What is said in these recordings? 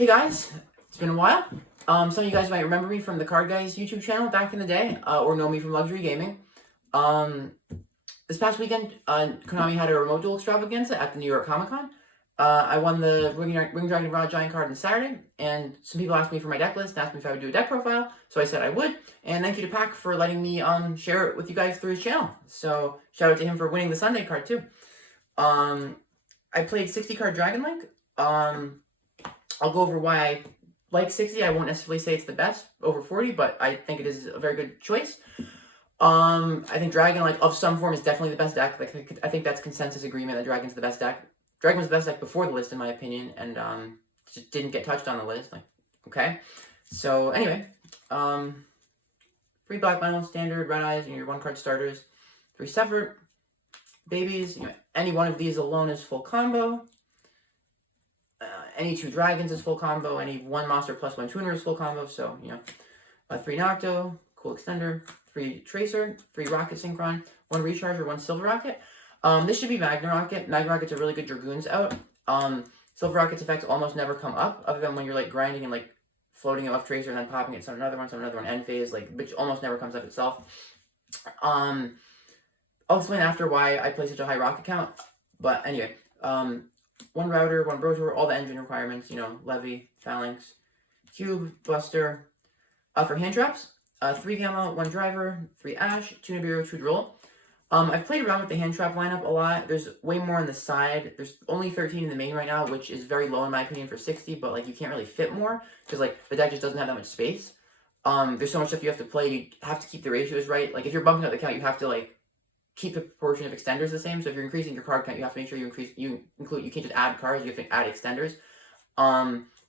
Hey guys, it's been a while. Some of you guys might remember me from the Card Guys YouTube channel back in the day, or know me from Luxury Gaming. This past weekend, Konami had a Remote Duel extravaganza at the New York Comic Con. I won the Ring Dragon Raw Giant card on Saturday, and some people asked me for my deck list, asked me if I would do a deck profile, so I said I would, and thank you to Pac for letting me share it with you guys through his channel. So shout out to him for winning the Sunday card too. I played 60 card Dragon Link. I'll go over why I like 60. I won't necessarily say it's the best over 40, but I think it is a very good choice. I think Dragon, like, of some form is definitely the best deck. Like, I think that's consensus agreement that Dragon's the best deck. Dragon was the best deck before the list, in my opinion, and just didn't get touched on the list. Like, okay. So, anyway, 3 Black Vinyl, Standard, Red Eyes, your 1-card starters. 3 Separate, Babies. Any one of these alone is full combo. Any 2 Dragons is full combo. Any 1 Monster plus 1 Tuner is full combo. So, 3 Nocto, Cool Extender, 3 Tracer, 3 Rocket Synchron, 1 Recharger, 1 Silver Rocket. This should be Magna Rocket. Magna Rocket's a really good Dragoons out. Silver Rocket's effects almost never come up, other than when you're, like, grinding and, like, floating it off Tracer and then popping it to another one, end phase, like, which almost never comes up itself. I'll explain after why I play such a high rocket count, but anyway, 1 Router, 1 Brotor, all the engine requirements, Levy, Phalanx, Cube, Buster. For hand traps, 3 Gamma, 1 Driver, 3 Ash, 2 Nibiru, 2 Droll. I've played around with the hand trap lineup a lot. There's way more on the side. There's only 13 in the main right now, which is very low in my opinion for 60, but like you can't really fit more because like the deck just doesn't have that much space. There's so much stuff you have to play. You have to keep the ratios right. Like if you're bumping up the count, you have to like keep the proportion of extenders the same. So if you're increasing your card count, you have to make sure you can't just add cards, you have to add extenders.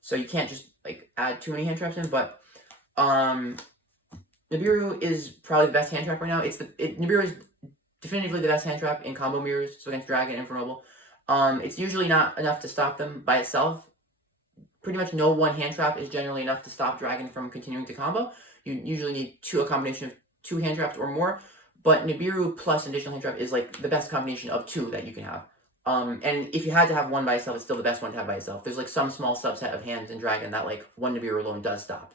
So you can't just like add too many hand traps in, but Nibiru is probably the best hand trap right now. Nibiru is definitively the best hand trap in combo mirrors, so against Dragon and Infernal. It's usually not enough to stop them by itself. Pretty much no one hand trap is generally enough to stop Dragon from continuing to combo. You usually need a combination of 2 hand traps or more. But Nibiru plus additional hand trap is like the best combination of 2 that you can have. And if you had to have one by itself, it's still the best one to have by itself. There's like some small subset of hands in Dragon that like 1 Nibiru alone does stop.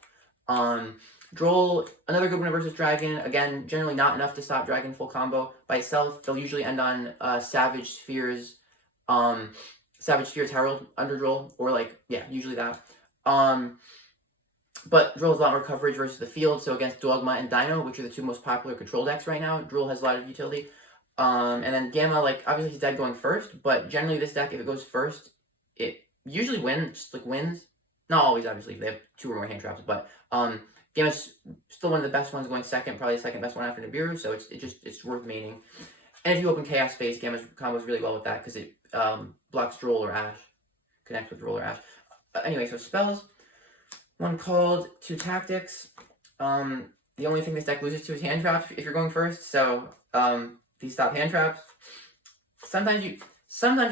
Droll, another good one versus Dragon. Again, generally not enough to stop Dragon full combo by itself. They'll usually end on Savage Spheres Herald under Droll, or like, yeah, usually that. But Droll has a lot more coverage versus the field, so against Dogma and Dino, which are the 2 most popular control decks right now, Droll has a lot of utility. And then Gamma, like, obviously he's dead going first, but generally this deck, if it goes first, it usually wins. Not always, obviously, if they have 2 or more hand traps, but Gamma's still one of the best ones going second, probably the second best one after Nibiru, so it's worth maining. And if you open Chaos Space, Gamma's combos really well with that, because it blocks Droll or Ash, connects with Droll or Ash. Anyway, so spells. 1 Called, 2 Tactics. The only thing this deck loses to is hand traps if you're going first, so these stop hand traps. Sometimes you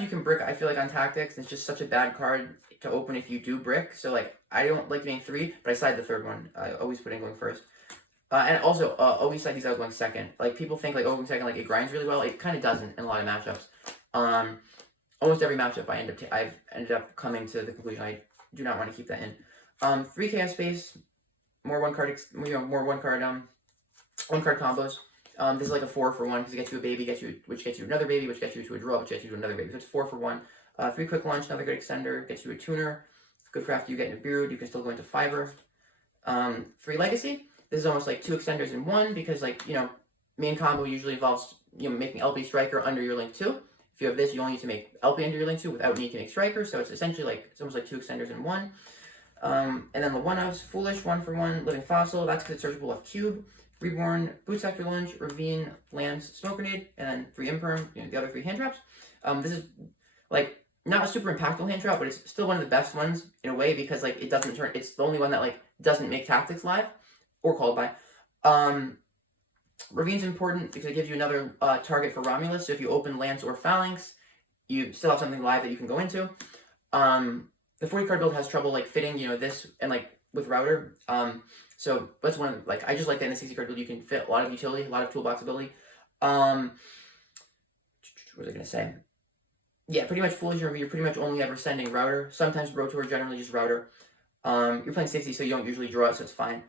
can brick, I feel like, on Tactics. It's just such a bad card to open if you do brick. So like I don't like getting 3, but I side the 3rd one. I always put in going first. And also always side these out going second. Like people think like going second like it grinds really well. It kind of doesn't in a lot of matchups. Almost every matchup I've ended up coming to the conclusion I do not want to keep that in. 3 Chaos Space, more 1-card combos. This is like a 4 for 1 because it gets you a baby, which gets you another baby, which gets you to a draw, which gets you to another baby. So it's 4 for 1. 3 Quick Launch, another good extender, gets you a tuner. Good for after you get Nibiru, you can still go into Fiber. 3 Legacy. This is almost like 2 extenders in 1 because like, main combo usually involves making LP Striker under your Link 2. If you have this, you only need to make LP under your Link 2 without needing to make Striker, so it's essentially like, it's almost like 2 extenders in 1. And then the 1-ofs, Foolish, 1 for 1, Living Fossil, that's because it's searchable off Cube, Reborn, Boot Sector Lunge, Ravine, Lance, Smoke Grenade, and then 3 Imperm, the other 3 hand traps. This is like not a super impactful hand trap, but it's still one of the best ones in a way because like it doesn't turn, it's the only one that like doesn't make Tactics live or called by. Ravine's important because it gives you another target for Romulus, so if you open Lance or Phalanx, you still have something live that you can go into. The 40 card build has trouble like fitting, this and like with Router. So that's one of like I just like that in the 60 card build you can fit a lot of utility, a lot of toolbox ability. What was I gonna say? Yeah, pretty much Foolish, you're pretty much only ever sending Router. Sometimes Rotor, generally just Router. You're playing 60, so you don't usually draw it, so it's fine.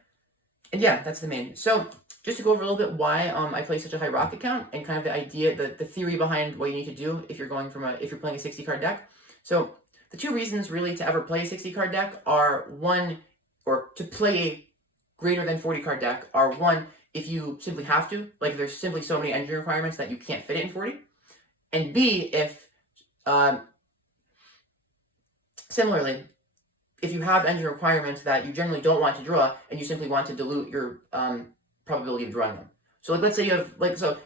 And yeah, that's the main. So just to go over a little bit why I play such a high rocket count and kind of the idea, the theory behind what you need to do if you're going from if you're playing a 60 card deck. So the two reasons really to ever play a 60 card deck are one, or to play a greater than 40 card deck are one, if you simply have to, like there's simply so many engine requirements that you can't fit it in 40. And B, if similarly, if you have engine requirements that you generally don't want to draw and you simply want to dilute your probability of drawing them. So like, let's say you have, like, so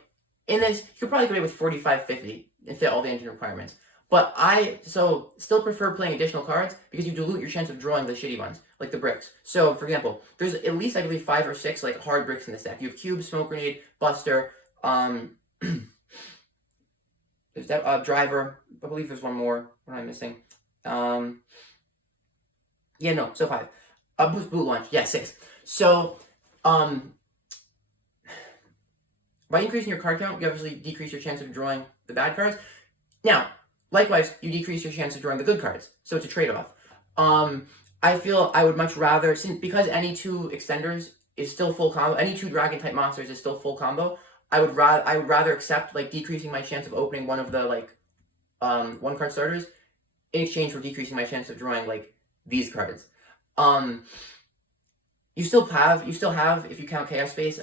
in this, you could probably get away with 45, 50 and fit all the engine requirements. But I still prefer playing additional cards because you dilute your chance of drawing the shitty ones, like the bricks. So, for example, there's at least, I believe, 5 or 6 like hard bricks in this deck. You have Cube, Smoke Grenade, Buster, there's that Driver. I believe there's one more. What am I missing? Yeah, no, so 5. Boot Launch, yeah, 6. So, by increasing your card count, you obviously decrease your chance of drawing the bad cards. Now, likewise, you decrease your chance of drawing the good cards. So it's a trade-off. I feel I would much rather, because any 2 extenders is still full combo, any 2 dragon-type monsters is still full combo, I would rather accept, like, decreasing my chance of opening one of the, like, 1-card starters in exchange for decreasing my chance of drawing, like, these cards. You still have, if you count Chaos Space,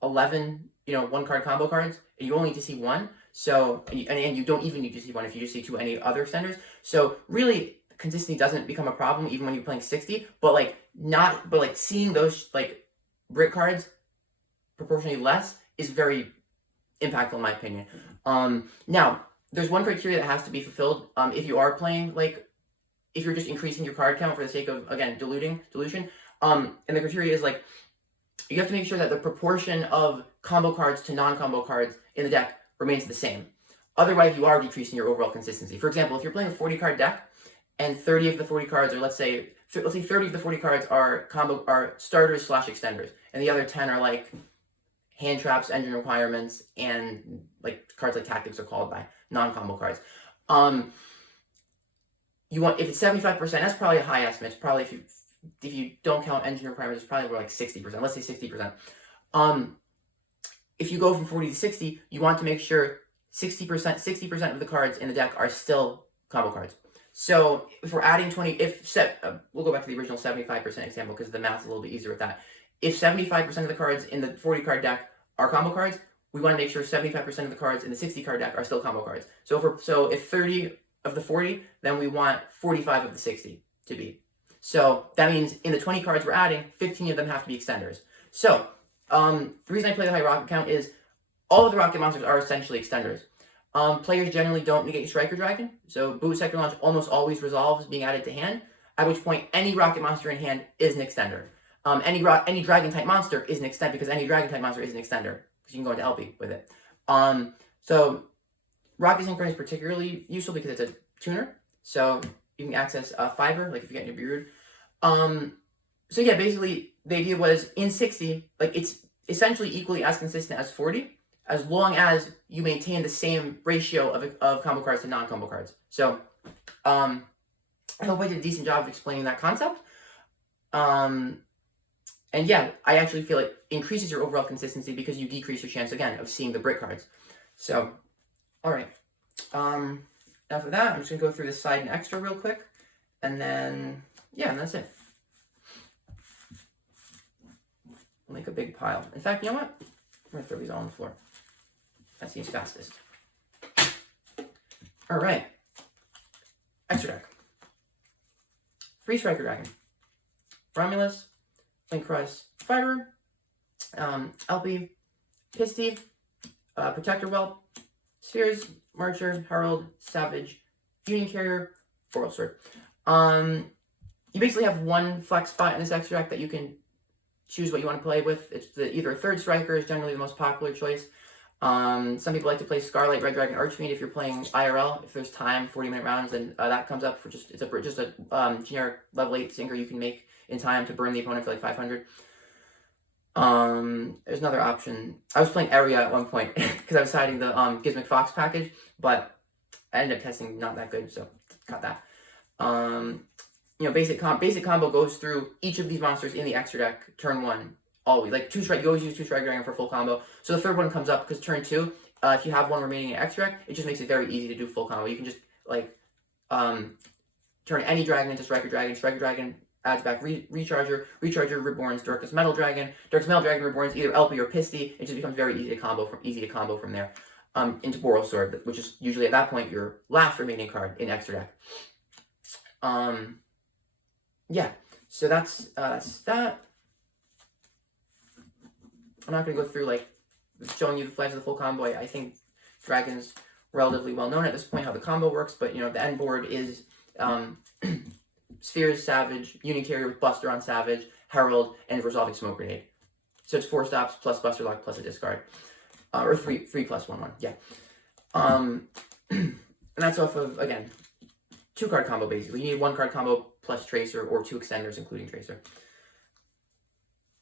11, 1-card combo cards, and you only need to see 1. So, and you don't even need to see 1 if you just see 2 any other extenders. So, really, consistency doesn't become a problem even when you're playing 60. But seeing those like brick cards proportionally less is very impactful in my opinion. Now, there's one criteria that has to be fulfilled if you are playing, like, if you're just increasing your card count for the sake of, again, dilution. And the criteria is, like, you have to make sure that the proportion of combo cards to non-combo cards in the deck remains the same. Otherwise, you are decreasing your overall consistency. For example, if you're playing a 40-card deck and 30 of the 40 cards, or let's say 30 of the 40 cards are starters / extenders, and the other 10 are like hand traps, engine requirements, and like cards like tactics are called by non-combo cards. You want, if it's 75%, that's probably a high estimate. It's probably, if you don't count engine requirements, it's probably more like 60%. Let's say 60%. If you go from 40 to 60, you want to make sure 60% of the cards in the deck are still combo cards. So if we're adding 20, we'll go back to the original 75% example because the math's a little bit easier with that. If 75% of the cards in the 40 card deck are combo cards, we want to make sure 75% of the cards in the 60 card deck are still combo cards. So if 30 of the 40, then we want 45 of the 60 to be. So that means in the 20 cards we're adding, 15 of them have to be extenders. So the reason I play the high rocket count is all of the rocket monsters are essentially extenders. Players generally don't negate Striker Dragon, so Boot Second Launch almost always resolves being added to hand, at which point any rocket monster in hand is an extender. Any dragon-type monster is an extender, because any dragon-type monster is an extender, because you can go into LP with it. So Rocket Synchron is particularly useful because it's a tuner, so you can access fiber, like if you get into Beard. So yeah, basically, the idea was, in 60, like, it's essentially equally as consistent as 40, as long as you maintain the same ratio of combo cards to non-combo cards. So, I hope I did a decent job of explaining that concept. And yeah, I actually feel it increases your overall consistency because you decrease your chance, again, of seeing the brick cards. So, alright. After that, I'm just going to go through the side and extra real quick. And then, yeah, and that's it. I'll make a big pile. In fact, you know what? I'm going to throw these all on the floor. That seems fastest. Alright. Extra deck. Free Striker Dragon. Romulus. Link Crust. Fiber. LP. Pisty. Protector Whelp. Spheres. Marcher. Herald. Savage. Union Carrier. Oral Sword. You basically have one flex spot in this extra deck that you can choose what you want to play with. It's either a third striker is generally the most popular choice. Some people like to play Scarlight, Red Dragon, Archfiend if you're playing IRL. If there's time, 40-minute rounds, then that comes up for just a generic level 8 sinker you can make in time to burn the opponent for like 500. There's another option. I was playing Area at one point because I was siding the Gizmic Fox package, but I ended up testing not that good, so cut that. basic combo goes through each of these monsters in the extra deck turn 1 always. Like you always use 2 Strike Dragon for full combo. So the third one comes up because turn 2, if you have one remaining in extra deck, it just makes it very easy to do full combo. You can just turn any dragon into Striker Dragon adds back Recharger Reborn's Darkest Metal Dragon Reborn's either LP or Pisty. It just becomes very easy to combo from there. Into Boral Sword, which is usually at that point your last remaining card in extra deck. Yeah, so that's that. I'm not going to go through like showing you the flags of the full combo. I think Dragon's relatively well known at this point how the combo works, but the end board is Spheres, Savage, Unicarrier with Buster on Savage, Herald, and Resolving Smoke Grenade. So it's 4 stops plus Buster Lock plus a discard. Or 3 plus 1/1, yeah. And that's off of, again, 2-card combo basically. You need 1-card combo plus Tracer or 2 extenders including Tracer.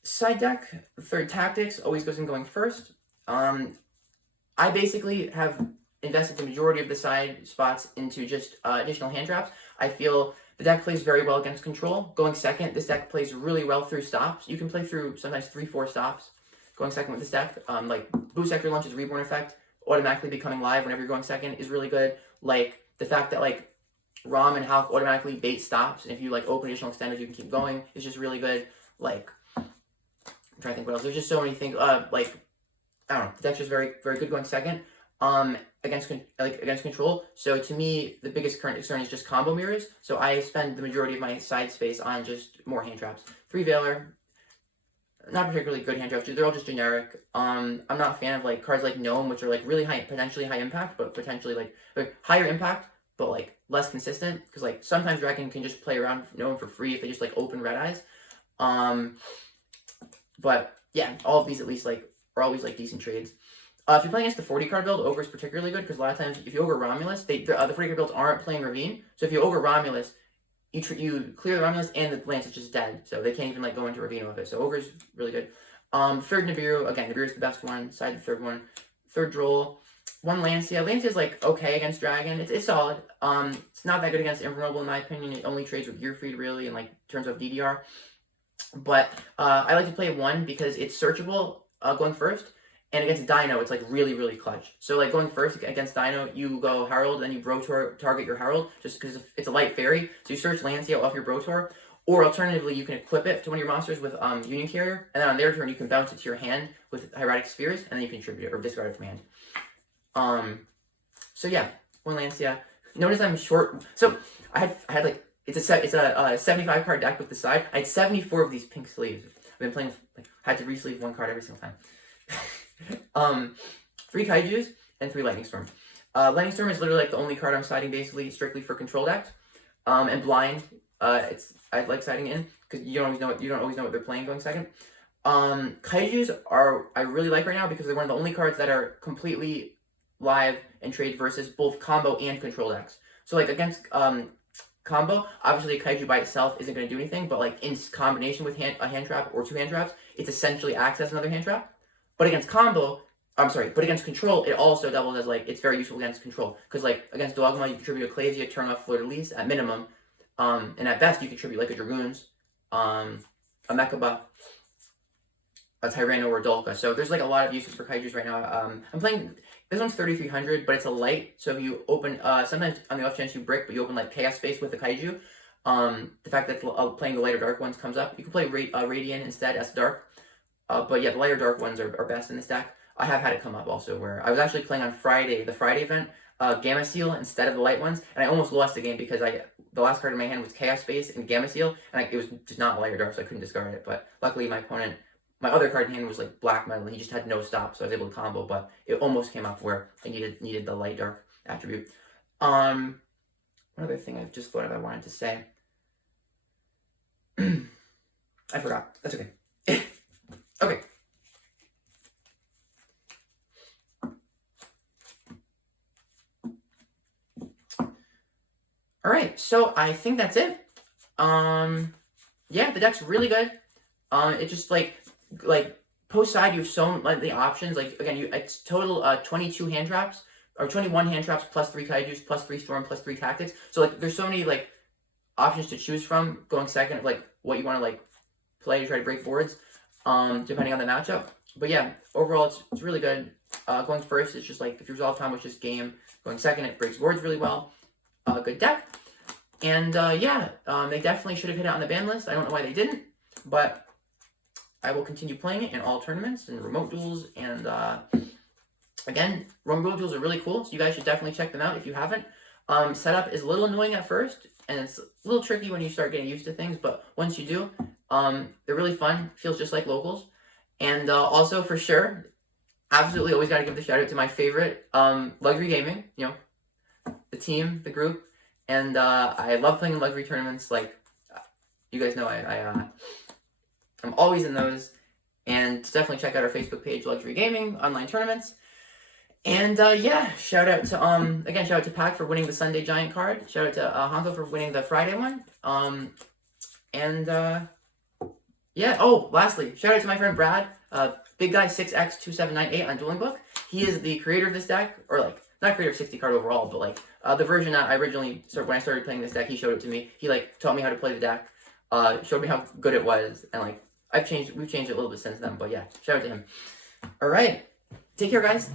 Side deck, third Tactics, always goes in going first. I basically have invested the majority of the side spots into just additional hand traps. I feel the deck plays very well against control. Going second, this deck plays really well through stops. You can play through sometimes 3-4 stops. Going second with this deck, like Boost Sector Launch's Reborn effect, automatically becoming live whenever you're going second is really good. Like the fact that like Rom and Hulk automatically bait stops, and if you like open additional extenders, you can keep going. It's just really good. Like I'm trying to think what else. There's just so many things. Like I don't know. The deck's just very very good going second. Against control. So to me, the biggest current concern is just combo mirrors. So I spend the majority of my side space on just more hand traps. 3 Veiler. Not particularly good hand traps. They're all just generic. I'm not a fan of like cards like Gnome, which are like really high, potentially high impact, but potentially like higher impact, but like less consistent. Because like sometimes Dragon can just play around Gnome for free if they just like open red eyes. But yeah, all of these at least like are always like decent trades. If you're playing against the 40 card build, Ogre is particularly good because a lot of times if you Ogre Romulus, the 40 card builds aren't playing Ravine. So if you Ogre Romulus, you clear the Romulus and the Lance is just dead, so they can't even like go into Ravine with it. So Ogre's really good. Third Nibiru, again, Nibiru's the best one. Side the third one. Third Droll. 1 Lancia. Lancia's like okay against Dragon. It's solid. It's not that good against Invulnerable in my opinion. It only trades with Gearfried really and like turns off DDR. But I like to play 1 because it's searchable going first. And against Dino, it's like really, really clutch. So like going first against Dino, you go Herald, then you Brotor target your Herald, just because it's a light fairy. So you search Lancia off your Brotor. Or alternatively, you can equip it to one of your monsters with Union Carrier, and then on their turn, you can bounce it to your hand with Hieratic Spheres, and then you can contribute it or discard it from hand. So yeah, 1 Lancia. Notice I'm short. So I had like it's a 75 card deck with the side. I had 74 of these pink sleeves. I've been playing like had to re-sleeve 1 card every single time. 3 Kaijus and 3 Lightning Storm. Lightning Storm is literally like the only card I'm siding basically strictly for control decks. And blind, I like siding in because you don't always know what they're playing going second. Kaijus I really like right now because they're one of the only cards that are completely live and trade versus both combo and control decks. So like against combo, obviously Kaiju by itself isn't going to do anything, but like in combination with a hand trap or 2 hand traps, it's essentially acts as another hand trap. But against against control, it also doubles as like it's very useful against control because like against Dogma, you contribute a Clasia, turn off Fleur de Lis at minimum, and at best you contribute like a Dragoons, a Mechaba, a Tyranno, or a Dolka. So there's like a lot of uses for Kaijus right now. I'm playing this one's 3300, but it's a light. So if you open sometimes on the off chance you brick, but you open like Chaos Space with the Kaiju, the fact that playing the lighter dark ones comes up, you can play Radiant instead as dark. But yeah, the lighter dark ones are best in this deck. I have had it come up also where I was actually playing on Friday, the Friday event, Gamma Seal instead of the light ones, and I almost lost the game because the last card in my hand was Chaos Space and Gamma Seal, and it was just not lighter dark, so I couldn't discard it. But luckily my other card in hand was like Black Metal, and he just had no stop, so I was able to combo, but it almost came up where I needed the light dark attribute. One other thing I just thought of I wanted to say. I forgot. That's okay. Okay. All right, so I think that's it. Yeah, the deck's really good. It just like post side you have so many options. Like again, it's total 22 hand traps or 21 hand traps plus 3 Kaijus plus 3 Storm plus 3 Tactics. So like there's so many like options to choose from going second of like what you want to like play to try to break boards, depending on the matchup. But yeah, overall it's really good. Going first, it's just like if you resolve time, which is game. Going second, it breaks boards really well. Good deck. And yeah, they definitely should have hit it on the ban list. I don't know why they didn't, but I will continue playing it in all tournaments and remote duels. And again, remote duels are really cool, so you guys should definitely check them out if you haven't. Setup is a little annoying at first, and it's a little tricky when you start getting used to things, but once you do, they're really fun. Feels just like locals. And also, for sure, absolutely always got to give the shout out to my favorite, Luxury Gaming, you know, the team, the group. And I love playing in luxury tournaments. Like, you guys know I'm always in those. And definitely check out our Facebook page, Luxury Gaming, online tournaments. And yeah, shout out to, again, shout out to Pac for winning the Sunday Giant card. Shout out to Honko for winning the Friday one. Yeah, oh, lastly, shout out to my friend Brad, Big Guy 6X2798 on Dueling Book. He is the creator of this deck, or like, not creator of 60 card overall, but like, the version that I originally, when I started playing this deck, he showed it to me. He like taught me how to play the deck, showed me how good it was, and like, we've changed it a little bit since then, but yeah, shout out to him. All right, take care, guys.